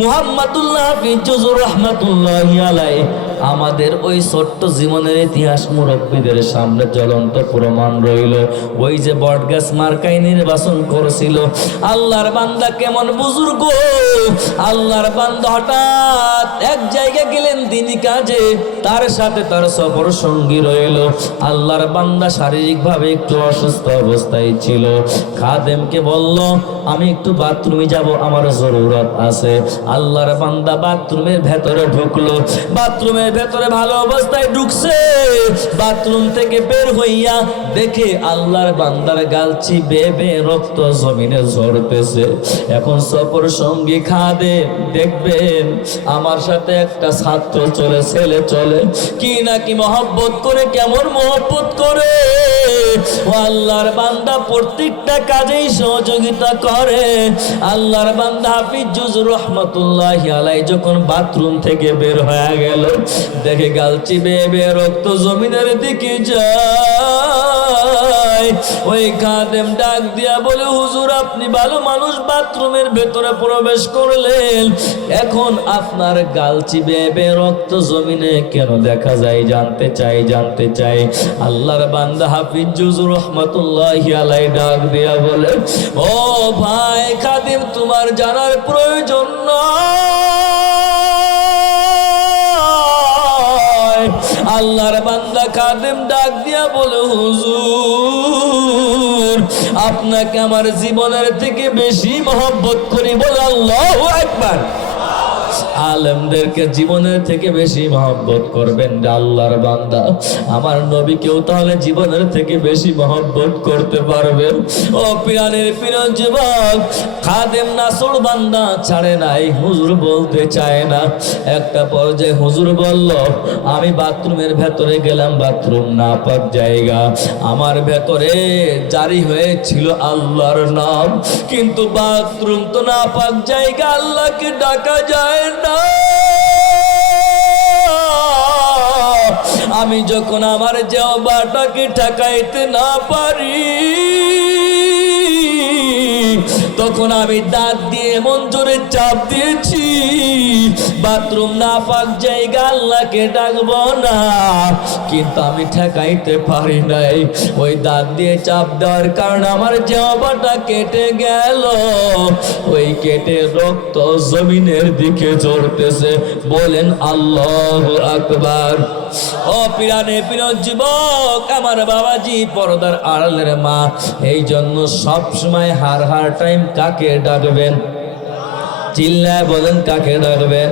মুহাম্মাদুল্লাহ হাফিজ জুজুর রাহমাতুল্লাহি আলাইহি আমাদের ওই ছোট্ট জীবনের ইতিহাস মুরব্বীদের সামনে জ্বলন্ত প্রমাণ রইল। ওই যে বটগাছ মার্কায় নির্বাচন করেছিল, আল্লাহর বান্দা কেমন বুজুর্গ, আল্লাহর বান্দা হঠাৎ এক জায়গায় গেলেন দিনী কাজে, তার সাথে তার সফর সঙ্গী রইল। আল্লাহর বান্দা শারীরিকভাবে একটু অসুস্থ অবস্থায় ছিল। খাদেমকে বলল, আমি একটু বাথরুমে যাব, আমার জরুরত আছে। আল্লাহর বান্দা বাথরুমের ভেতরে ঢুকলো। বাথরুমের ভেতরে ভালো অবস্থায় ঢুকছে, বাথরুম থেকে বের হইয়া দেখে আল্লাহর বান্দার গালচি বেবে রক্ত জমিনে ঝরতেছে। এখন সফর সঙ্গী খাদেম দেখবেন আমার সাথে একটা ছাত্র চলে, ছেলে চলে, কি নাকি মহব্বত করে, কেমন মহব্বত করে। ও আল্লাহর বান্দা প্রত্যেকটা কাজেই সহযোগিতা করে। আল্লাহর বান্দা হাফিজ জুজুর রাহমাতুল্লাহি আলাইহি যখন বাথরুম থেকে বের হয়ে গেল, দেখে গালচি বেয়ে রক্ত জমিনের দিকে যায়। ওই খাদেম ডাক দিয়া বলে, হুজুর আপনি ভালো মানুষ, বাথরুমের ভেতরে প্রবেশ করলেন, এখন আপনার গালচি বেয়ে রক্ত জমিনে কেন দেখা যায় জানতে চাই, জানতে চাই। আল্লাহর বান্দা হাফিজ জুজুর রাহমাতুল্লাহি আলাইহি ডাক দিয়া বলে, ও ভাই খাদেম, তোমার জানার প্রয়োজন নয়। আল্লাহর বান্দা খাদেম ডাক দিয়া বলে, হুজুর আপনাকে আমার জীবনের থেকে বেশি মহব্বত করি। বলে আল্লাহু আকবার। আলেমদেরকে জীবনের থেকে বেশি মহব্বত করবেন আল্লাহর বান্দা। আমার নবীকেও তাহলে জীবনের থেকে বেশি মহব্বত করতে পারবেন। ও পিরানের পির যুবক, খাদেম নাসুর বান্দা ছাড়ে নাই, হুজুর বলতে চায় না। একটা পর্যায়ে হুজুর বলল, আমি বাথরুমের ভেতরে গেলাম, বাথরুম নাপাক জায়গা, আমার ভেতরে জারি হয়েছিল আল্লাহর নাম, কিন্তু বাথরুম তো নাপাক জায়গা, আল্লাহকে ডাকা যায় না। আমি যখন আমার জিহ্বাটাকে ঠেকাইতে না পারি, তখন আমি দাঁত দিয়ে এমন জোরে চাপ দিয়েছি, বাথরুম নাপাক জায়গা, আল্লাহকে ডাকবো না, কিন্তু আমি ঠেকাইতে পারি নাই। ওই দাঁত দিয়ে চাপ দেওয়ার কারণে আমার জিহ্বাটা কেটে গেল। ওই কেটে রক্ত জমিনের দিকে ঝরতেছে। বলেন আল্লাহু আকবার। ও পিরানে পির যুবক, আমার বাবাজি পর্দার আড়ালের মা, এই জন্য সব সময় হার টাইম কাকে ডাকবেন? চিল্লায় বলেন কাকে ডাকবেন?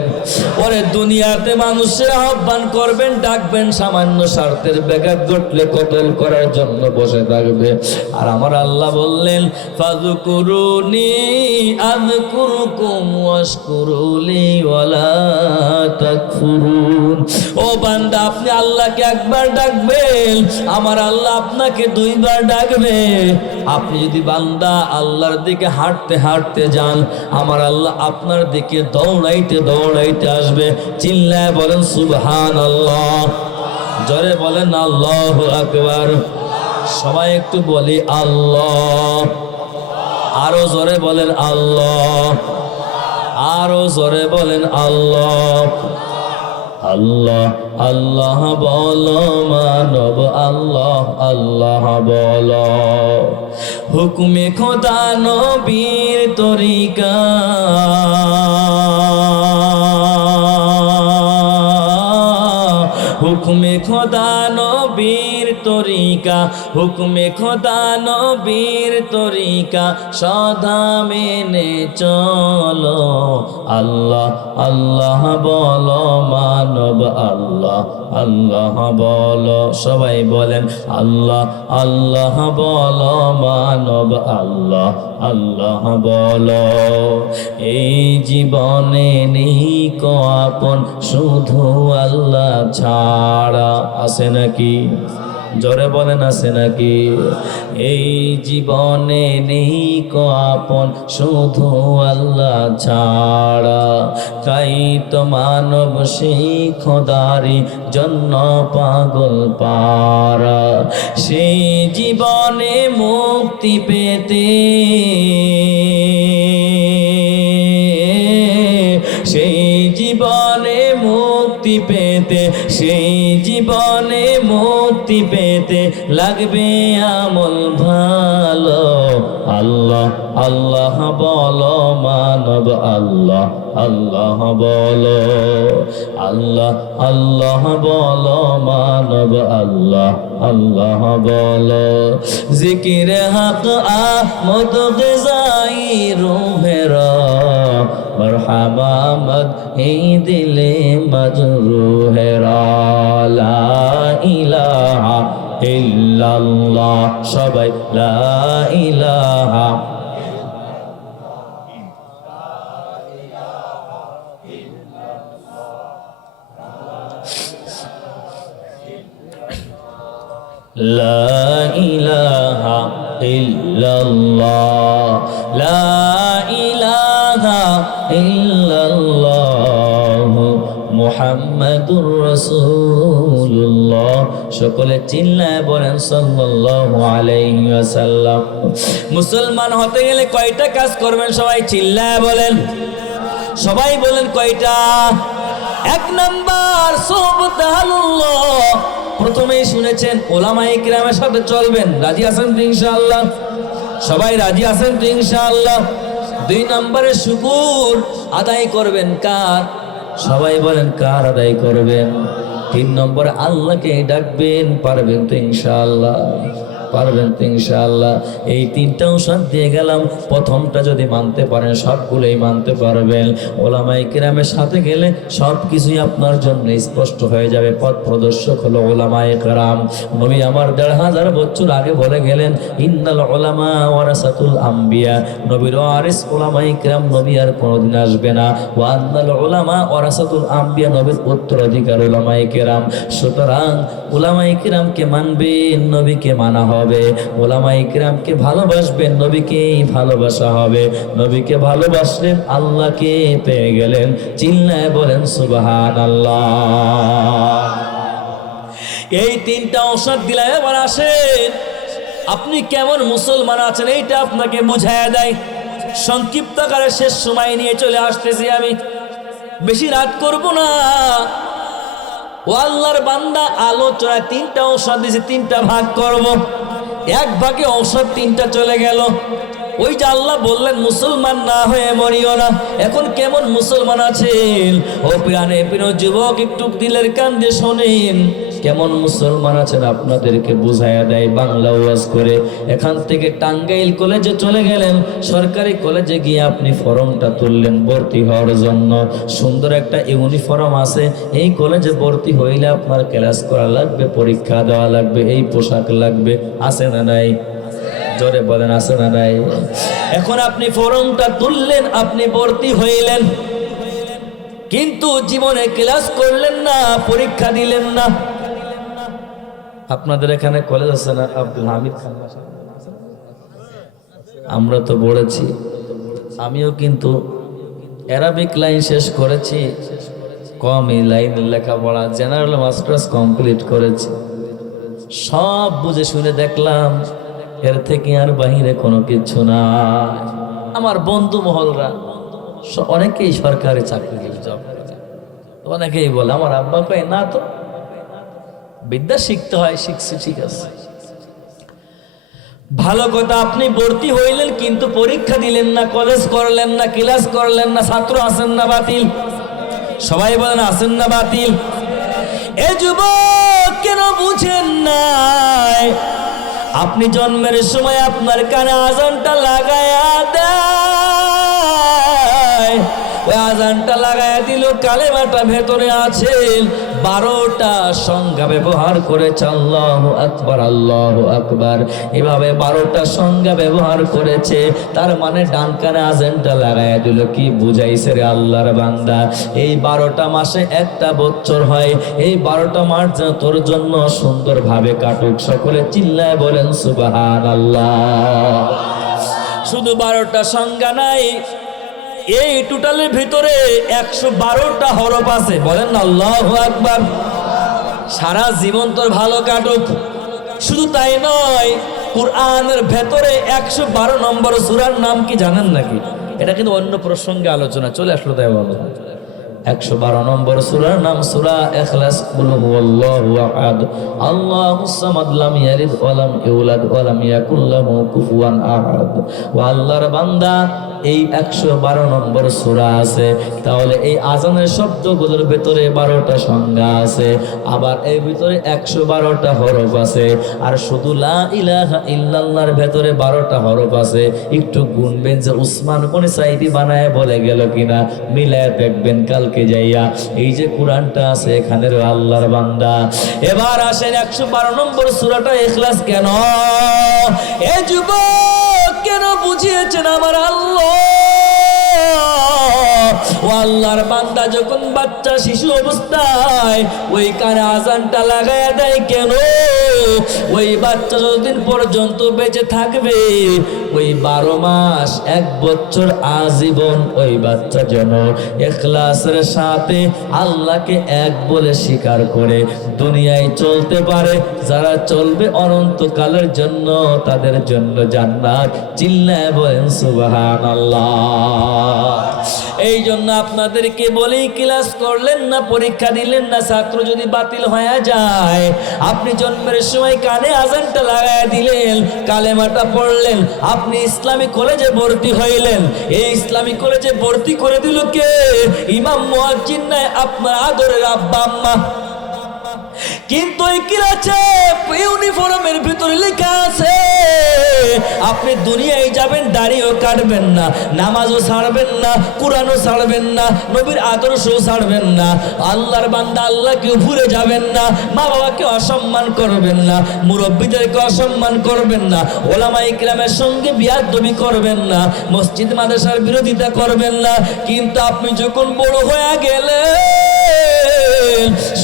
ওরে দুনিয়াতে মানুষের আহ্বান করবেন, ডাকবেন, সামান্য স্বার্থের ব্যাঘাত ঘটলে কতল করার জন্য বসে থাকবে। আর আমার আল্লাহ বললেন, ফাযকুরুনি আযকুরুকুম ওয়াশকুরুলি ওয়ালা তাকফুরুন। ও বান্দা, আপনি আল্লাহকে একবার ডাকবেন, আমার আল্লাহ আপনাকে দুইবার ডাকবে। আপনি যদি বান্দা আল্লাহর দিকে হাঁটতে হাঁটতে যান, আমার আল্লাহ আপনার দিকে দৌড়াইতে দৌড়াইতে আসবে। চিল্লায় বলেন সুবহানাল্লাহ, জোরে বলেন আল্লাহু আকবার। সবাই একটু বলি আল্লাহ, আরো জোরে বলেন আল্লাহ, আরো জোরে বলেন আল্লাহ। আল্লাহ আল্লাহ বলো মানব, আল্লাহ আল্লাহ বলো। হুকুমে খোদা নবীর তরিকা, হুকুমে খোদা নবীর তরিকা, হুকুমে খোদা নবীর তরিকা সদা মেনে চলো। আল্লাহ আল্লাহ বলো মানব, আল্লাহ আল্লাহ বলো। সবাই বলেন আল্লাহ আল্লাহ বলো মানব, আল্লাহ আল্লাহ বলো। এই জীবনে নেই কো আপন, শুধু আল্লাহ ছাড়া। আছে নাকি? জোরে বলেন আছে নাকি? এই জীবনে নেই কো আপন, শুধু আল্লাহ ছাড়া। তাই তো মানব সেই খোদারি জন্য পাগল পারা। সেই জীবনে মুক্তি পেতে সেই জীবনে মুক্তি পেতে, সেই জীবনে মুক্তি পেতে লাগবে আমল ভালো। আল্লাহ আল্লাহ বলো মানব, আল্লাহ আল্লাহ বলো, আল্লাহ আল্লাহ বলো মানব, আল্লাহ আল্লাহ বলো। জিকিরে হক আহমদ গজাই রুহেরা, মরহাবা মদ এই দিলে মজরুহেরা। লা ইলাহা ইল্লাল্লাহ, সবাই লা ইলাহা। লা ইলাহা ইল্লাল্লাহ, লা ইলাহা ইল্লাল্লাহ, মুহাম্মাদুর রাসূলুল্লাহ। সকলে চিল্লায় বলেন সাল্লাল্লাহু আলাইহি ওয়াসাল্লাম। মুসলমান হতে গেলে কয়টা কাজ করবেন? সবাই চিল্লায় বলেন, সবাই বলেন কয়টা? এক নাম্বার সুবহানাল্লাহ। প্রথমেই শুনেছেন ওলামায়ে কিরামের সাথে চলবেন। রাজি আছেন তো ইনশাআল্লাহ? সবাই রাজি আছেন তো ইনশাআল্লাহ? দুই নম্বরে শুকর আদায় করবেন কার? সবাই বলেন কার আদায় করবেন? তিন নম্বরে আল্লাহকে ডাকবেন। পারবেন তো ইনশাআল্লাহ? পারবেন তো ইনশাআল্লাহ? এই তিনটা ঔষধ দিয়ে গেলাম, প্রথমটা যদি মানতে পারেন সবগুলোই মানতে পারবেন। ওলামায়ে কিরামের সাথে গেলে সব কিছুই আপনার জন্য স্পষ্ট হয়ে যাবে। পথ প্রদর্শক হলো ওলামায়ে কিরাম। নবী আমার ১৫০০ বছর আগে বলে গেলেন, ইন্নাল উলামা ওয়ারাসাতুল আম্বিয়া, নবীর ওয়ারিস ওলামায়ে কিরাম, নবী আর কোনোদিন আসবে না। ওয়া আন্নাল উলামা ওয়ারাসাতুল আম্বিয়া, নবীর উত্তরাধিকার ওলামায়ে কিরাম। সুতরাং ওলামায়ে কিরামকে মানবেন, নবীকে মানা হবে। ওলামায়ে কিরামকে ভালোবাসবেন, নবীকেই ভালোবাসা হবে। নবীকে ভালোবাসলেন, আল্লাহকে পেয়ে গেলেন। চিল্লায় বলেন সুবহানাল্লাহ। এই তিনটা ঔষধ দিলে এবার আসেন আপনি কেমন মুসলমান আছেন এইটা আপনাকে বুঝায় দেয়। সংক্ষিপ্ত আকারে শেষ সময় নিয়ে চলে আসতেছি আমি, বেশি রাত করব না। ও আল্লাহর বান্দা, আলোচনায় তিনটা ঔষধ দিয়েছে, তিনটা ভাগ করব। এক ভাগে ঔষধ তিনটা চলে গেল। ওই যে আল্লাহ বললেন মুসলমান না হয়ে মরিও না। এখন কেমন মুসলমান আছেন? ও প্রাণে প্রিয় যুবক, একটু দিলের কান দিয়ে শোনেন, কেমন মুসলমান আছেন আপনাদেরকে বুঝাইয়া দেয় বাংলা ওয়াজ করে। এখান থেকে টাঙ্গাইল কলেজে চলে গেলেন, সরকারি কলেজে গিয়ে আপনি ফর্মটা তুললেন ভর্তি হওয়ার জন্য। সুন্দর একটা ইউনিফর্ম আছে, এই কলেজে ভর্তি হইলে আপনার ক্লাস করা লাগবে, পরীক্ষা দেওয়া লাগবে, এই পোশাক লাগবে। আছে না নাই? জোরে বলেন, আছে না নাই? এখন আপনি ফর্মটা তুললেন, আপনি ভর্তি হইলেন, কিন্তু জীবনে ক্লাস করলেন না, পরীক্ষা দিলেন না। আপনাদের এখানে কলেজ আছে না? আব্দুল হামিদ খান, আমরা তো পড়েছি। আমিও কিন্তু অ্যারাবিক লাইন শেষ করেছি, কমই লাইন লেখাপড়া, জেনারেল মাস্টার্স কমপ্লিট করেছি। সব বুঝে শুনে দেখলাম এর থেকে আর বাহিরে কোনো কিছু না। আমার বন্ধু মহলরা অনেকেই সরকারি চাকরি জব করে, অনেকেই বলে, আমার আব্বা কয় না তো, বিদ্যা শিখতে হয়, শিখছি, ঠিক আছে, ভালো কথা। আপনি ভর্তি হইলেন কিন্তু পরীক্ষা দিলেন না, কলেজ করলেন না, ক্লাস করলেন না, ছাত্র আছেন না বাতিল? সবাই বলেন আছেন না বাতিল? এ যুবক কেন বুঝেন নাই? আপনি জন্মের সময় আপনার কানে আজানটা লাগায়া দেয়, ওই আজানটা লাগায়া দিল, কালেমাটা ভেতরে আছে, 12টা সংজ্ঞা ব্যবহার করেছে, আল্লাহু আকবার, আল্লাহু আকবার, এভাবে 12টা সংজ্ঞা ব্যবহার করেছে। তার মানে ডান কানে আজানটা লাগায়া দিল। কি বুঝাইছে রে আল্লাহর বান্দা? এই 12টা মাসে একটা বছর হয়, এই 12টা মাস যেন তোর জন্য সুন্দরভাবে কাটুক। সকলে চিল্লায় বলেন সুবহানাল্লাহ। শুধু 12টা সংজ্ঞা নাই, এই টোটালের ভিতরে 112টা হরফ আছে। বলেন আল্লাহু আকবার। সারা জীবন তোর ভালো কাটুক। শুধু তাই নয়, কুরআনের ভেতরে 112 নম্বর সূরার নাম কি জানেন নাকি? এটা কিন্তু অন্য প্রসঙ্গে আলোচনা চলে আসলো, তাই বলো। 112 নম্বর সূরার নাম সূরা ইখলাস। কুল হুয়াল্লাহু আহাদ আল্লাহুস সামাদ লাম ইয়ালিদ ওয়া লাম ইউলাদ ওয়া লাম ইয়াকুল লাহু কুফুয়ান আহাদ। ও আল্লাহর বান্দা, এই 112 নম্বর সূরা আছে, তাহলে এই আজানের শব্দগুলোর ভিতরে 12টা সংজ্ঞা আছে, আবার এর ভিতরে 112টা হরফ আছে, আর শুধু লা ইলাহা ইল্লাল্লাহর ভিতরে 12টা হরফ আছে। একটু গুনবেন যে উসমান কোন সাইদি বানায় বলে গেল কিনা, মিলায় দেখবেন কালকে যাইয়া। এই যে কোরআনটা আছে এখানের আল্লাহর বান্দা। এবার আসেন 112 নম্বর সূরাটা ইখলাস কেন? এ যুবক কেন বুঝিয়েছেন আমার আল্লাহ? ও আল্লাহর বান্দা যখন বাচ্চা শিশু অবস্থায় ওই কানে আজানটা লাগায় দেয় কেন? ওই বাচ্চা যতদিন পর্যন্ত বেঁচে থাকবে, ওই 12 মাস 1 বছর আজীবন ওই বাচ্চা যেন ইখলাসের সাথে আল্লাহকে এক বলে স্বীকার করে দুনিয়ায় চলতে পারে। যারা চলবে অনন্তকালের জন্য, তাদের জন্য জান্নাত। চিল্লায় বলেন সুবহানাল্লাহ। এই জন্য আপনাদেরকে বলি, ক্লাস করলেন না, পরীক্ষা দিলেন না, ছাত্র যদি বাতিল হয়ে যায়, আপনি জন্মের সময় কানে আজানটা লাগায় দিলেন, কালেমাটা পড়লেন, আপনি ইসলামী কলেজে ভর্তি হইলেন। এই ইসলামী কলেজে ভর্তি করে দিল কে? ইমাম মুয়াজ্জিন নাই, আপনার আদরের আব্বা আম্মা। কিন্তু এই ক্লাসে ইউনিফর্মের ভিতরে লেখা আছে আপনি দুনিয়ায় যাবেন, দাড়িও কাটবেন না, নামাজও ছাড়বেন না, কোরআনও ছাড়বেন না, নবীর আদর্শও ছাড়বেন না, আল্লাহর বান্দা আল্লাহকে ভুলে যাবেন না, মা বাবাকে অসম্মান করবেন না, মুরব্বীদেরকে অসম্মান করবেন না, ওলামা ইকরামের সঙ্গে বিয়াদবি করবেন না, মসজিদ মাদ্রাসার বিরোধিতা করবেন না। কিন্তু আপনি যখন বড় হয়ে গেলেন,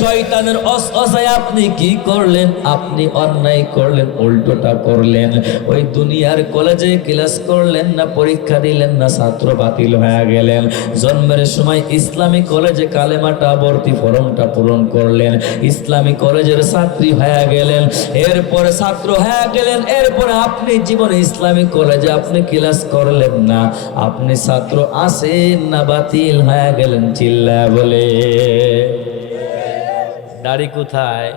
শয়তানের অসহায় আপনি কি করলেন? আপনি অন্যায় করলেন, উল্টোটা করলেন। ওই দুনিয়ার কলেজে ক্লাস করলেন না, পরীক্ষা দিলেন না, ছাত্র বাতিল হয়ে গেলেন। জন্মের সময় ইসলামী কলেজে কালেমাটা ভর্তি ফর্মটা পূরণ করলেন, ইসলামী কলেজের ছাত্রী হয়ে গেলেন, এরপরে ছাত্র হয়ে গেলেন, এরপরে আপনি জীবনে ইসলামী কলেজে আপনি ক্লাস করলেন না, আপনি ছাত্র আসেন না, বাতিল হয়ে গেলেন। চিল্লা বলে দাড়ি কোথায়?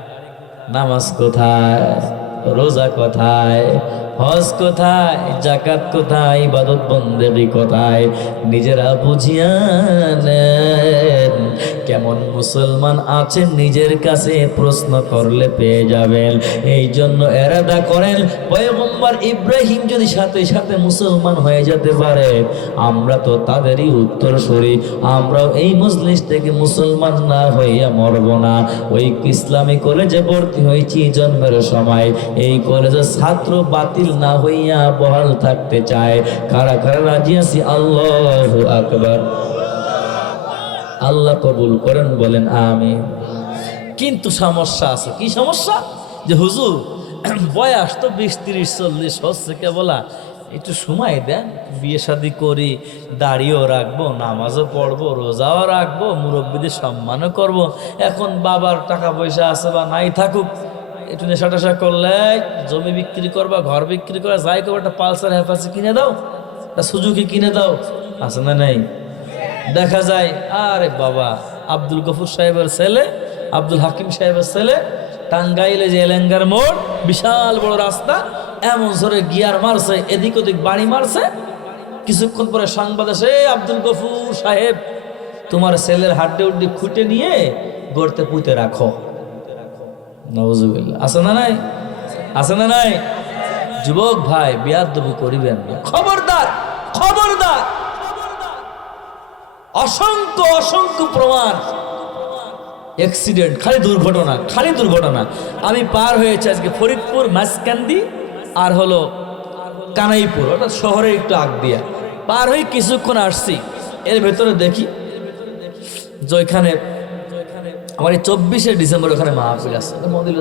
নামাজ কোথায়? রোজা কোথায়? হজ কোথায়? যাকাত কোথায়? ইবাদত বন্দেগী কোথায়? নিজেরা বুঝিয়া নেন। কেমন মুসলমান আছেন নিজের কাছে প্রশ্ন করলে পেয়ে যাবেন। এই জন্য এরাদা করেন, পয়গম্বর ইব্রাহিম যদি সাথে সাথে মুসলমান হয়ে যেতে পারে, আমরা তো তাদেরই উত্তরসূরি, আমরাও এই মজলিস থেকে মুসলমান না হইয়া মরব না। ওই ইসলামী কলেজে ভর্তি হয়েছি জন্মের সময়, এই কলেজের ছাত্র বাতিল না হইয়া বহাল থাকতে চায়। কারা কারা রাজি আছি? আল্লাহু আকবার। আল্লাহ কবুল করেন, বলেন আমিন। কিন্তু সমস্যা আছে। কি সমস্যা? যে হুজুর বয়স তো 20, 30, 40 হচ্ছে, কে বলা একটু সময় দেন, বিয়ে শাদী করি, দাড়িও রাখবো, নামাজও পড়বো, রোজাও রাখবো, মুরব্বীদের সম্মানও করব। এখন বাবার টাকা পয়সা আছে বা নাই থাকুক, একটু নেশা টেশা করলে জমি বিক্রি করবা, ঘর বিক্রি করা, যাই করবো, একটা পালসার হেফাসি কিনে দাও, একটা সুজুকি কিনে দাও, আছে না নেই? দেখা যায় আরে বাবা আব্দুল গফুর সাহেবের ছেলে, আব্দুল হাকিম সাহেবের ছেলে, টাঙ্গাইলে যে এলেঙ্গার মোড়, বিশাল বড় রাস্তা, এমন জোরে গিয়ার মারছে, এদিক ওদিক বাড়ি মারছে। কিছুক্ষণ পরে সংবাদ আসে, আব্দুল গফুর সাহেব তোমার ছেলের হাড্ডি উড্ডি খুঁটে নিয়ে গড়তে পুঁতে রাখো। নাউজুবিল্লাহ। আছে না নাই? আছে না নাই? যুবক ভাই, বিয়াদবি করিবেন না, খবরদার, খবরদার। অসংখ্য অসংখ্য প্রমাণ, অ্যাক্সিডেন্ট, খালি দুর্ঘটনা, খালি দুর্ঘটনা। আমি পার হয়েছি আজকে ফরিদপুর মাঝকান্দি আর হলো কানাইপুর, অর্থাৎ শহরের একটু আগ দিয়া পার হয়ে কিছুক্ষণ আসছি, এর ভেতরে দেখি যে ওইখানে আমার এই 24শে ডিসেম্বর ওখানে মাহফিল আছে। মদিল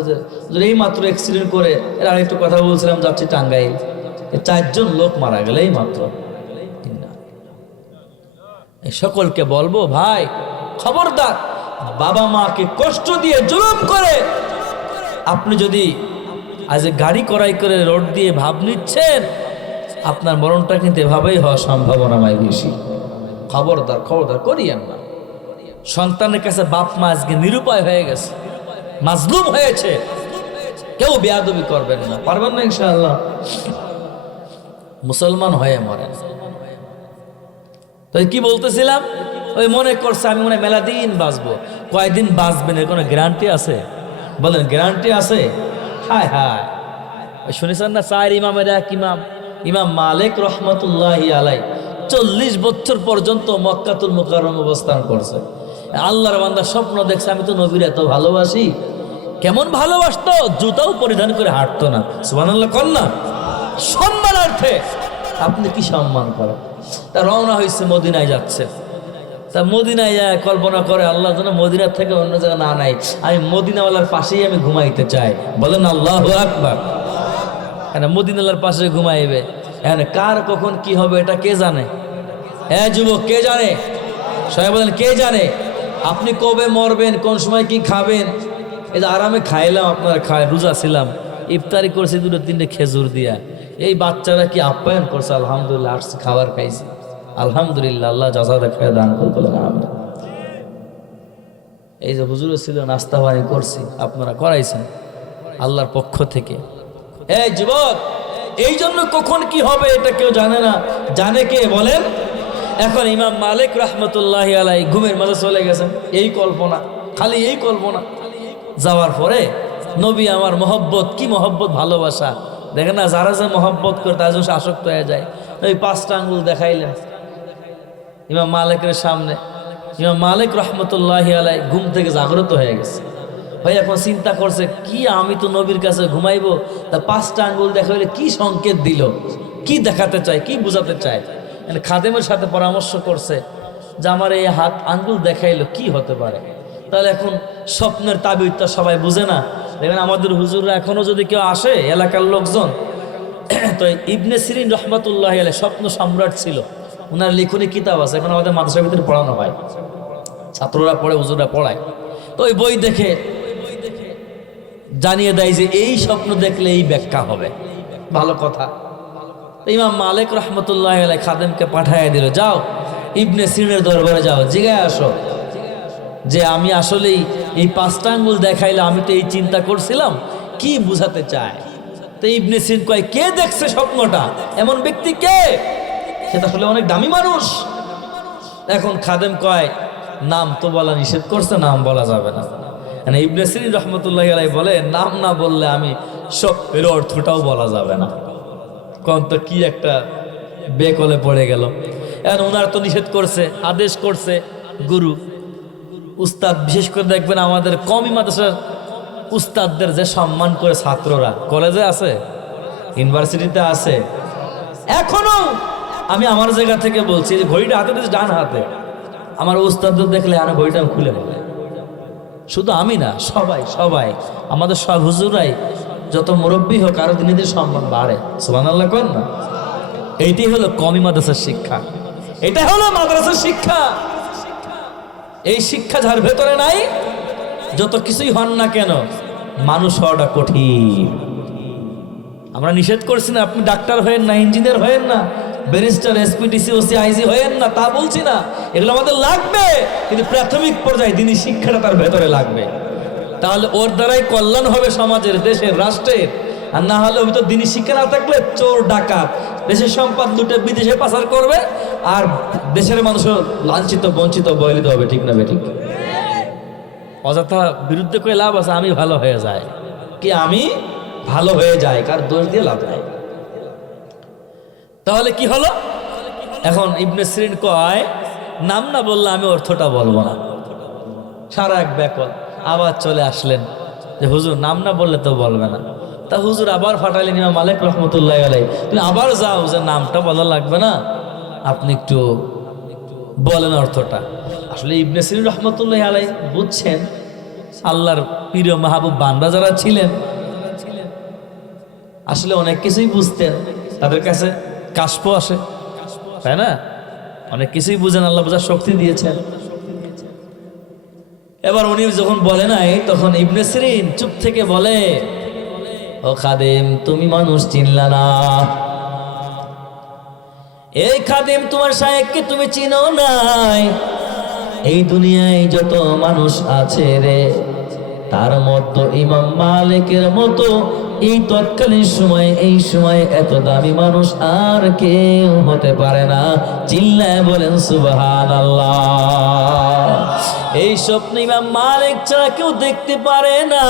এই মাত্র অ্যাক্সিডেন্ট করে, এর আরেকটু কথা বলছিলাম, যাচ্ছি টাঙ্গাইল, 4 জন লোক মারা গেল এই মাত্র। এই সকলকে বলবো ভাই, খবরদার, বাবা মাকে কষ্ট দিয়ে জুলুম করে আপনি যদি আজ গাড়ি করাই করে রোড দিয়ে ভাব নিচ্ছেন, আপনার মরণটা কিন্তু এভাবেই হওয়ার সম্ভাবনাময় বেশি। খবরদার খবরদার করিয়েন না। সন্তানের কাছে বাপ মা আজকে নিরুপায় হয়ে গেছে, মাজলুম হয়েছে, কেউ বেয়াদবি করবেন না, পারবেন না ইনশাআল্লাহ। মুসলমান হয়ে মরেন। তো কি বলতেছিলাম, ওই মনে করছে আমি মনে মেলা দিন বাঁচবো। কয়দিন বাঁচবেন এর কোনো গ্যারান্টি আছে? বলেন গ্যারান্টি আছে? হায় হায়, শুনেছেন না চার ইমামের এক ইমাম, ইমাম মালিক রহমতুল্লাহি আলাই 40 বছর পর্যন্ত মক্কাতুল মুকাররম অবস্থান করছে। আল্লাহর বান্দা স্বপ্ন দেখছে আমি তো নবীর এত ভালোবাসি। কেমন ভালোবাসতো, জুতাও পরিধান করে হাঁটতো না। সুবহানাল্লাহ কর না। সম্মানার্থে আপনি কি সম্মান করেন? তা রওনা হয়েছে, মদিনায় যাচ্ছে। তা মদিনায় যায় কল্পনা করে আল্লাহ যেন মদিনার থেকে অন্য জায়গায় না নাই, আমি মদিনাওয়ালার পাশেই আমি ঘুমাইতে চাই। বলেন আল্লাহু আকবার। মদিনাওয়ালার পাশে ঘুমাইবে, এখানে কার কখন কি হবে এটা কে জানে? হ্যাঁ যুবক, কে জানে? সবাই বলেন কে জানে? আপনি কবে মরবেন, কোন সময় কি খাবেন? এই যে আরামে খাইলাম, আপনারা খায়, রোজা ছিলাম, ইফতারি করছি 2-3টে খেজুর দিয়া। এই বাচ্চারা কি আপ্যায়ন করছে, আলহামদুলিল্লাহ, আসছে খাবার খাইছি, আলহামদুলিল্লাহ, আল্লাহ যাজা দেখায় দান করলেন। এই যে হুজুর ছিল, নাস্তা পানি করছি, আপনারা করাইছেন আল্লাহর পক্ষ থেকে। এই যুবক, এই জন্য কখন কি হবে এটা কেউ জানে না, জানে কে বলেন? এখন ইমাম মালিক রহমতুল্লাহি আলাই ঘুমের মাঝে চলে গেছেন, এই কল্পনা, খালি এই কল্পনা। যাওয়ার পরে নবী আমার মহব্বত, কি মহব্বত, ভালোবাসা, দেখেন না, যারা যে মহব্বত করে তার জন্য আসক্ত হয়ে যায়। ওই 5টা আঙ্গুল দেখাইলেন ইমাম মালিকের সামনে। ইমাম মালিক রহমতুল্লাহি আলাই ঘুম থেকে জাগ্রত হয়ে গেছে। ভাই এখন চিন্তা করছে, কি আমি তো নবীর কাছে ঘুমাইবো, তা 5টা আঙ্গুল দেখাইলে কি সংকেত দিল, কি দেখাতে চায়, কি বুঝাতে চায়? খাদেমের সাথে পরামর্শ করছে যে আমার এই হাত আঙ্গুল দেখাইলো কি হতে পারে। তাহলে এখন স্বপ্নের তাবিরটা সবাই বুঝে না। দেখেন আমাদের হুজুররা এখনো যদি কেউ আসে, এলাকার লোকজন, তো ইবনে সিরিন রহমতুল্লাহ আলাইহি স্বপ্ন সম্রাট ছিল, ওনার লিখনী কিতাব আছে, এখন আমাদের মাদ্রাসার ভিতরে পড়ানো হয়, ছাত্ররা পড়ে, হুজুররা পড়ায়। তো ওই বই দেখে জানিয়ে দেয় যে এই স্বপ্ন দেখলে এই ব্যাখ্যা হবে। ভালো কথা। ইমাম মালিক রহমতুল্লাহ আলাইহি খাদেমকে পাঠাইয়া দিল, যাও ইবনে সিরিনের দরবারে যাও, জিগায় আসো যে আমি আসলেই এই 5টা আঙ্গুল দেখাইলে আমি তো এই চিন্তা করছিলাম, কি বুঝাতে চায়? তো ইবনে সিরিন কয়, কে দেখছে স্বপ্নটা, এমন ব্যক্তি কে? সেটা আসলে অনেক দামি মানুষ। এখন খাদেম কয়, নাম তো বলা নিষেধ করছে, নাম বলা যাবে না। ইবনে সিরিন রহমতুল্লাহ আলাইহি বলে, নাম না বললে আমি স্বপ্নের অর্থটাও বলা যাবে না। কোন তো কি একটা বেকলে পড়ে গেল। এখন ওনার তো নিষেধ করছে, আদেশ করছে গুরু উস্তাদ। বিশেষ করে দেখবেন আমাদের কওমি মাদ্রাসার উস্তাদদের যে সম্মান করে ছাত্ররা, কলেজে আছে, ইউনিভার্সিটিতে আছে, এখনো আমি আমার জায়গা থেকে বলছি যে ঘড়িটা হাতে দিয়েছে ডান হাতে, আমার উস্তাদদের দেখলে আমি ঘড়িটা খুলে ফেলে। শুধু আমি না, সবাই সবাই আমাদের সব হুজুরাই, যত মুরব্বী হোক আরো দিনের সম্মান বাড়ে। সুবহানাল্লাহ কর না। এইটাই হলো কওমি মাদ্রাসার শিক্ষা, এটা হলো মাদ্রাসার শিক্ষা। এই শিক্ষা যার ভেতরে নাই, যত কিছুই হন না কেন, মানুষ হওয়াটা কঠিন। আমরা নিষেধ করছি না আপনি ডাক্তার হয়েন না, ইঞ্জিনিয়ার হয়েন না, barrister, SP, DC, OC, IG হয়েন না, তা বলছি না। এগুলো আমাদের লাগবে, কিন্তু প্রাথমিক পর্যায়ে দিনী শিক্ষাটা তার ভেতরে লাগবে। তাহলে ওর দ্বারাই কল্যাণ হবে সমাজের, দেশের, রাষ্ট্রের। আর না হলে ওই তো দিনী শিক্ষা না থাকলে চোর ডাকাত দেশের সম্পদ লুটে বিদেশে পাচার করবে, আর দেশের মানুষও লাঞ্ছিত, বঞ্চিত, বয়লিত হবে। ঠিক না বেঠিক? অযথা বিরুদ্ধে করে লাভ আছে, আমি ভালো হয়ে যায়, কি আমি ভালো হয়ে যায়, কার দোষ দিয়ে লাভ নাই। তাহলে কি হলো? এখন ইবনে সিরিন কয়, নাম না বললে আমি অর্থটা বলবো না। সারা এক ব্যাকল। আবার চলে আসলেন যে হুজুর নাম না বললে তো বলবে না। তা হুজুর আবার ফাটাইলেন ইমাম মালিক রহমতুল্লাহ আলাইহি, তুমি আবার যাও, যে নামটা বলা লাগবে না, আপনি একটু বলেন অর্থটা। আসলে ইবনে সিরিন রহমতুল্লাহ আলাইহি বুঝছেন, আল্লাহর প্রিয় মাহবুব বান্দা যারা ছিলেন আসলে অনেক কিছুই বুঝতেন, তাদের কাছে কাশফ আসে, তাই না? অনেক কিছুই বুঝেন, আল্লাহ বোঝার শক্তি দিয়েছেন। এবার উনি যখন বলে নাই, তখন ইবনে সিরিন চুপ থেকে বলে, ও খাদেম, তুমি মানুষ চিনলা না, এই খাদিম তোমার শায়েখকে তুমি চিনো নাই? এই দুনিয়ায় যত মানুষ আছে রে, তার মতো ইমাম মালিকের মতো এই তৎকালীন সময়ে এই সময়ে এত দামি মানুষ আর কেউ হতে পারে না। চিল্লায় বলেন সুবহানাল্লাহ। এই স্বপ্ন ইমাম মালিক ছাড়া কেউ দেখতে পারে না।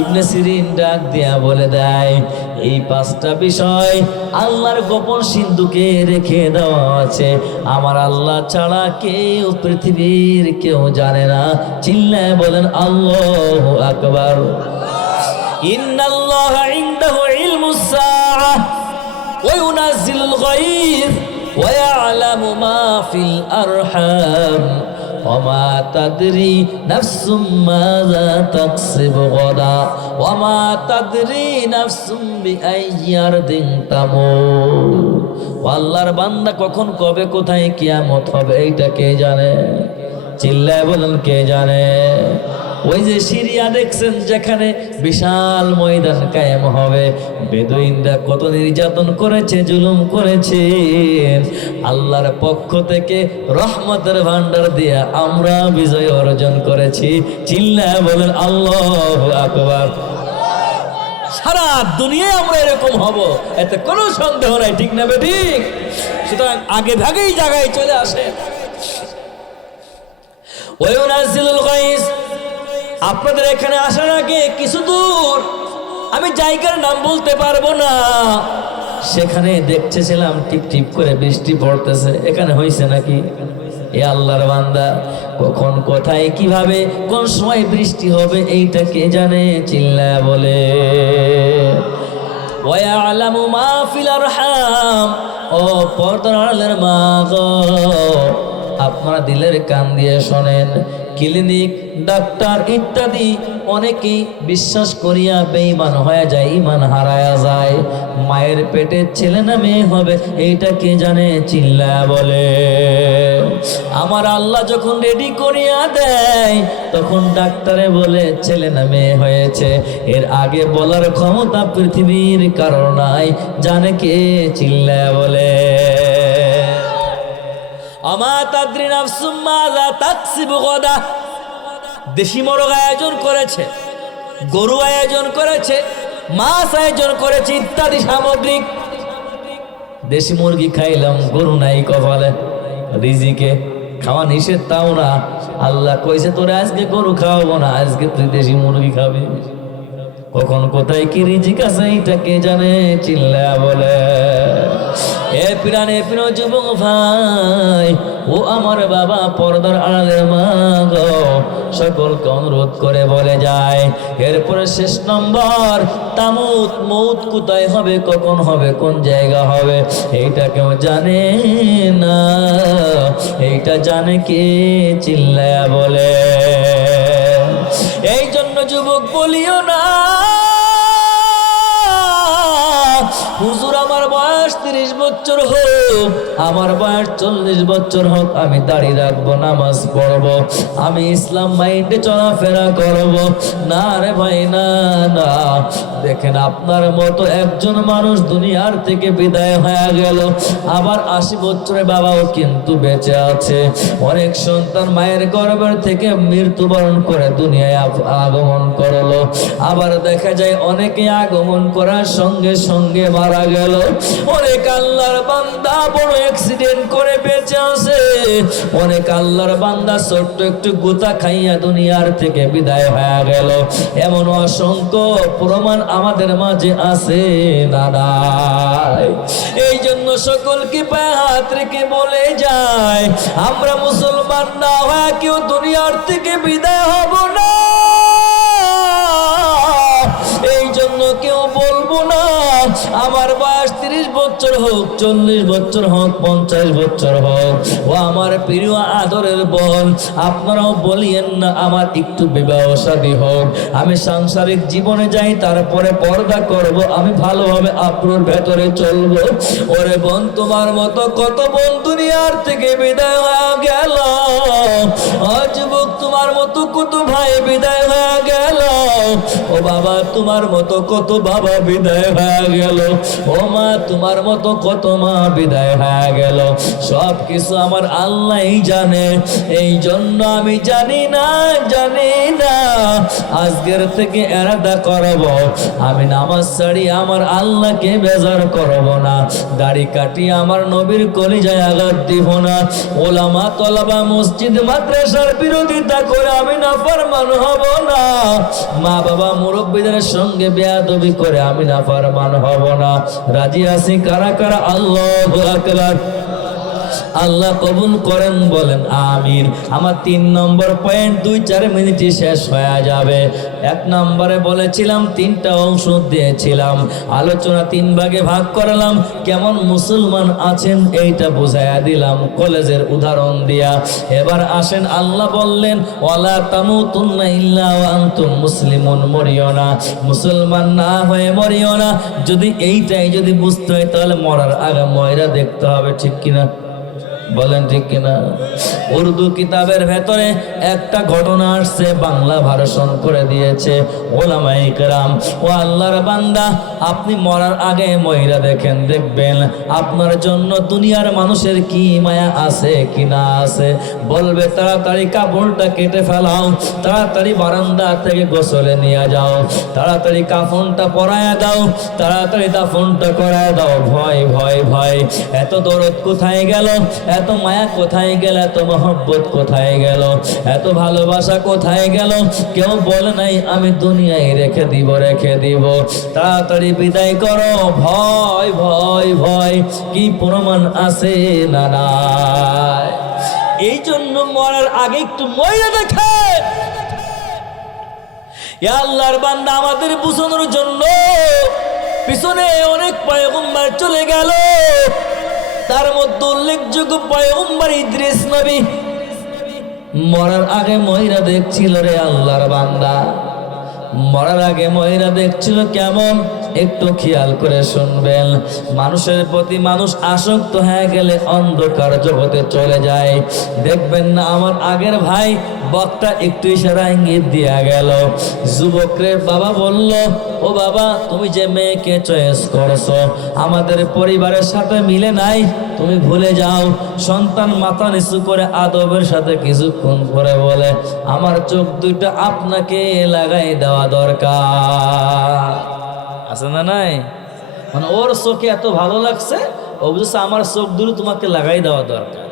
ইবনে সিরিন ডাক দিয়া বলে দেয়, এই পাঁচটা বিষয় আল্লাহর গোপন সিন্ধুকে রেখে দেওয়া আছে, আমার আল্লাহ ছাড়া কেউ পৃথিবীর কেউ জানে না। চিল্লায় বলেন আল্লাহু আকবার। ইন্নাল্লাহা ইনদাহু ইলমুস সাআহ ওয়া ইউনাজ্জিলুল গায়থ ওয়া ইয়ালামু মা ফিল আরহাম ওয়া মা তাদরি নাফসুম মাযা তাকসিবু গাদা ওয়া মা তাদরি নাফসুম বিআইয়ি আরদিন তামুত। আল্লাহর বান্দা কখন কবে কোথায় কিয়ামত হবে এইটা কে জানে? চিল্লায় বলেন কে জানে? ওই যে সিরিয়া দেখছেন, যেখানে বিশাল ময়দান কায়েম হবে, বেদুইনরা কত নির্যাতন করেছে, জুলুম করেছে, আল্লাহর পক্ষ থেকে রহমতের ভান্ডার দিয়ে আমরা বিজয় অর্জন করেছি। চিল্লায় বলেন আল্লাহু আকবার। সারা দুনিয়ায় আমরা এরকম হব, এতে কোনো সন্দেহ নাই, ঠিক না বেঠিক? সুতরাং আগে ভাগেই জায়গায় চলে আসে। ওয়ায়ুনাজ্জিলুল গায়স, আপনাদের এখানে আসার আগে কিছু দূর, আমি জায়গার নাম বলতে পারবো না, সেখানে দেখতেছিলাম টিপ টিপ করে বৃষ্টি পড়তেছে। এখানে হয়েছে নাকি? এ আল্লাহর বান্দা, কখন কোথায় কিভাবে কোন সময় বৃষ্টি হবে এইটা কে জানে? চিল্লায়া বলে ওয়া ইয়ালামু মা ফিল আরহাম। ও পর্দার আড়ালের মা গো, আপনারা দিলের কান দিয়ে শোনেন, ক্লিনিক, ডাক্তার ইত্যাদি অনেকেই বিশ্বাস করিয়া বেঈমান হয়ে যায়, ঈমান হারায়া যায়। মায়ের পেটে ছেলে না মেয়ে হবে এইটা কে জানে? চিল্লা বলে আমার আল্লাহ যখন রেডি করিয়া দেয় তখন ডাক্তারে বলে ছেলে না মেয়ে হয়েছে। এর আগে বলার ক্ষমতা পৃথিবীর কারো নাই, জানে কে? চিল্লা বলে আমা তাদরি নাফসুম মাযা তাকসিবু গাদা। দেশি মোরগ আয়োজন করেছে, গরু আয়োজন করেছে, মাছ আয়োজন করেছে ইত্যাদি সামগ্রিক। দেশি মুরগি খাইলাম, গরু নাই কপালে, রিজিকে খাওয়া নিষেধ তাও না। আল্লাহ কইছে তোরে আজকে গরু খাওয়াবো না, আজকে তুই দেশি মুরগি খাবি। কখন কোথায় কি রিজিক আছে এইটা কে জানে? চিল্লা বলে এ পিরানে পিরো যুবক ভাই, ও আমার বাবা, পর্দার আড়ালের মা গো, সকলকে অনুরোধ করে বলে যায়। এরপরে শেষ নম্বর, তামুত, মৌত কোথায় হবে, কখন হবে, কোন জায়গা হবে এইটা কেউ জানে না। এইটা জানে কে? চিল্লায়া বলে। এই জন্য যুবক বলিও না হুজুর আমার বয়স 30 বছর হোক, আমার বয়স 40 বছর হোক, আমি দাড়ি রাখবো, নামাজ পড়বো, আমি ইসলাম মাইন্ডে চলাফেরা করব। না রে ভাই, না না। দেখেন আপনার মতো একজন মানুষ দুনিয়ার থেকে বিদায় হয়ে গেল, আবার 80 বছরের বাবাও কিন্তু বেঁচে আছে। অনেক সন্তান মায়ের গর্ভের থেকে মৃত্যুবরণ করে দুনিয়ায় আগমন করলো, আবার দেখা যায় অনেকে আগমন করার সঙ্গে সঙ্গে মারা গেল। অনেক আল্লাহর বান্দা বড় অ্যাক্সিডেন্ট করে বেঁচে আছে, অনেক আল্লাহর বান্দা ছোট্ট একটু গুতা খাইয়া দুনিয়ার থেকে বিদায় হয়ে গেল। এমন অসংখ্য প্রমাণ আমাদের মাঝে আছে না নাই? এই জন্য সকলকে পায়ে হাত রেখে বলে যায়, আমরা মুসলমান না হয়ে কেউ দুনিয়ার থেকে বিদায় হব না। এই জন্য কেউ বলবো না আমার বয়স 30 বছর হোক, 40 বছর হোক, 50 বছর হোক। ও আমার প্রিয় আদরের বোন, আপনারাও বলিয়েন না আমার একটু বিবাহ শাদী হোক, আমি সাংসারিক জীবনে যাই, তারপরে পর্দা করব, আমি ভালোভাবে আপনার ভেতরে চলবো। ওরে বোন, তোমার মতো কত বোন দুনিয়ার থেকে বিদায় হয়ে গেল। যুবক, তোমার তোমার মতো কত ভাই বিদায় হয়ে গেল, ও বাবা তোমার মতো কত বাবা বিদায় হয়ে গেল, ও মা তোমার মতো কত মা বিদায় হয়ে গেল। সব কিছু আমার আল্লাহই জানে। এই জন্য আমি জানি না আজকের থেকে এরাদা করব আমি নামাজ ছাড়ি আমার আল্লাহকে বেজার করব না, দাড়ি কাটি আমার নবীর কলিজায় আঘাত দিব না, ওলামা তলাবা মসজিদ মাদ্রাসার বিরোধিতা করে আমি নাফরমান হব না, মা বাবা মুরব্বীদের সঙ্গে বেয়াদবি করে আমি নাফরমান হব না। রাজি আছি কারা কারা? আল্লাহু আকবার। আল্লাহ কবুল করেন, বলেন আমিন। আমার 3 নম্বর পয়েন্ট 2-4 মিনিটে শেষ হয়ে যাবে। 1 নম্বরে বলেছিলাম 3টা অংশ দিয়েছিলাম, আলোচনা 3 ভাগে ভাগ করলাম। কেমন মুসলমান আছেন এইটা বুঝাইয়া দিলাম কলেজের উদাহরণ দিয়া। এবার আসেন, আল্লাহ বললেন ওয়ালা তামুতুন্না ইল্লা ওয়া আনতুম মুসলিমুন, মরিও না মুসলমান না হয়ে মরিও না। যদি এইটাই যদি বুঝতে হয় তাহলে মরার আগে ময়রা দেখতে হবে, ঠিক কিনা বলেন, ঠিক কিনা? উর্দু কিতাবের ভেতরে একটা ঘটনা আসছে, বাংলা ভার্সন করে দিয়েছে ওলামায়ে কেরাম। ও আল্লাহর বান্দা, আপনি মরার আগে ময়রা দেখেন, দেখবেন আপনার জন্য দুনিয়ার মানুষের কি মায়া আছে কি না আছে। বলবে তাড়াতাড়ি কাপড়টা কেটে ফেলাও, তাড়াতাড়ি বারান্দা থেকে গোসলে নিয়ে যাও, তাড়াতাড়ি কাফনটা পরায়া দাও, তাড়াতাড়ি দাফনটা করায় দাও। ভয় ভয় ভয়, এত দরদ কোথায় গেল, এত মায়া কোথায় গেল, এত মহব্বত কোথায় গেল, এত ভালোবাসা কোথায় গেল? কেউ বলে নাই আমি দুনিয়ায় রেখে দিব। তাড়াতাড়ি বিদায় করো। ভয় ভয় ভয়, কি প্রমাণ আছে না নাই? এই জন্য মরার আগে একটু ময়রা দেখে। আল্লাহর বান্দা, আমাদের বুঝানোর জন্য পিছনে অনেক পয়গম্বর চলে গেল, তার মধ্যে উল্লেখযোগ্য পয়গম্বর ইদ্রিস নবী মরার আগে ময়রা দেখছিল রে আল্লাহর বান্দা। মরার আগে ময়রা দেখছিল কেমন, একটু খেয়াল করে শুনবেন। মানুষের প্রতি মানুষ আসক্ত হয়ে গেলে অন্ধকার জগতে চলে যায়। দেখবেন না আমার আগের ভাই বক্তা একটু ইশারা ইঙ্গিত দিয়া গেল। যুবকরে বাবা বলল, ও বাবা তুমি যে মেয়েকে চয়েস করছো আমাদের পরিবারের সাথে মিলে নাই, তুমি ভুলে যাও। সন্তান মাথা নিচু করে আদবের সাথে কিছুক্ষণ পরে বলে, আমার চোখ দুইটা আপনাকে লাগাই দেওয়া দরকার। আছে না নাই? মানে ওর চোখে এত ভালো লাগছে, ও বুঝছে আমার চোখ দুটো তোমাকে লাগাই দেওয়া দরকার।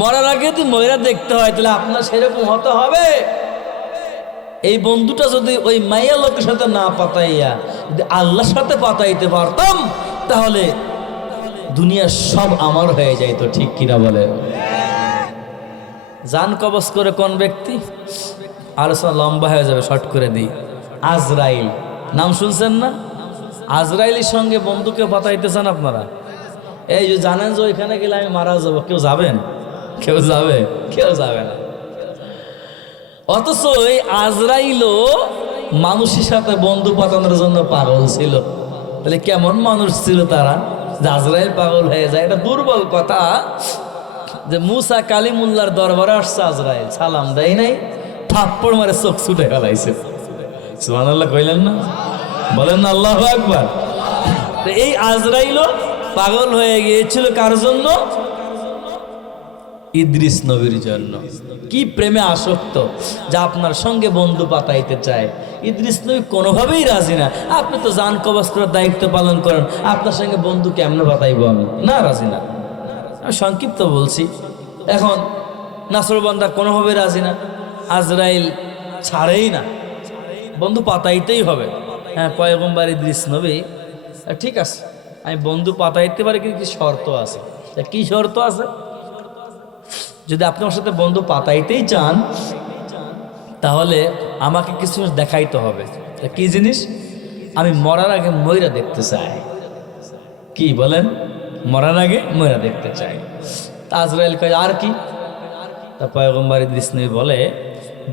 মরার আগে তুই ময়রা দেখতে হয়, তাহলে আপনার সেরকম হতে হবে। এই বন্ধুটা যদি ওই মাইয়া লোকের সাথে না পাতাইয়া যদি আল্লাহর সাথে পাতাইতে পারতাম, তাহলে দুনিয়ার সব আমার হয়ে যাইতো, ঠিক কিনা বলে? জান কবজ করে কোন ব্যক্তি? আলোচনা লম্বা হয়ে যাবে, শর্ট করে দিই। আজরাইল নাম শুনছেন না? আজরাইলের সঙ্গে বন্ধুকে পাতাইতেছেন আপনারা। এই যে জানেন যে ওইখানে গেলে আমি মারা যাবো, কেউ যাবেন? কেউ যাবে? কেউ যাবে না। অথচ এই আজরাইলও মানুষের সাথে বন্ধু পাতানোর জন্য পাগল ছিল। তাহলে কেমন মানুষ ছিল তারা যে আজরাইল পাগল হয়ে যায়? এটা দুর্বল কথা যে মুসা কালিমুল্লাহর দরবারে আসছে আজরাইল, সালাম দেয় নাই, থাপ্পড় মারে চোখ ছুটে ফেলাইছে। সুবহানাল্লাহ কইলেন না? বলেন না আল্লাহু আকবার। এই আজরাইলও পাগল হয়ে গিয়েছিল কার জন্য? ইদ্রিস নবীর জন্য। কি প্রেমে আসক্ত যা আপনার সঙ্গে বন্ধু পাতাইতে চায়। ইদ্রিস নবী কোনোভাবেই রাজি না। আপনি তো জান কবজ করার দায়িত্ব পালন করেন, আপনার সঙ্গে বন্ধু কেমনে পাতাইব? আমি না, রাজি না। আমি সংক্ষিপ্ত বলছি। এখন নাসরবান্দা কোনোভাবে রাজি না, আজরাইল ছাড়েই না, বন্ধু পাতাইতেই হবে। হ্যাঁ, পয়গম্বর ইদ্রিস নবী ঠিক আছে, আমি বন্ধু পাতাইতে পারি, কিন্তু শর্ত আছে। কি শর্ত আছে? যদি আপনি আমার সাথে বন্ধু পাতাইতেই চান তাহলে আমাকে কিছু দেখাইতে হবে। কি জিনিস? আমি মরার আগে ময়রা দেখতে চাই। কি বলেন? মরার আগে ময়রা দেখতে চাই। আজরাইল কয় আর কি? তা পয়গম্বর ইদ্রিস নবী বলে,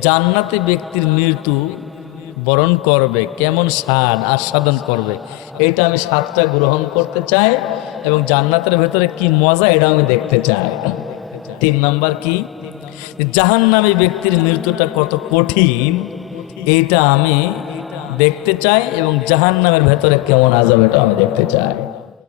জান্নাতে ব্যক্তির মৃত্যু বরণ করবে, কেমন স্বাদ আস্বাদন করবে, এটা আমি স্বাদটা গ্রহণ করতে চাই, এবং জান্নাতের ভেতরে কি মজা এটা আমি দেখতে চাই। 3 নাম্বার কি? জাহান্নামী ব্যক্তির মৃত্যুটা কত কঠিন এইটা আমি দেখতে চাই, এবং জাহান্নামের ভেতরে কেমন আযাব এটা আমি দেখতে চাই।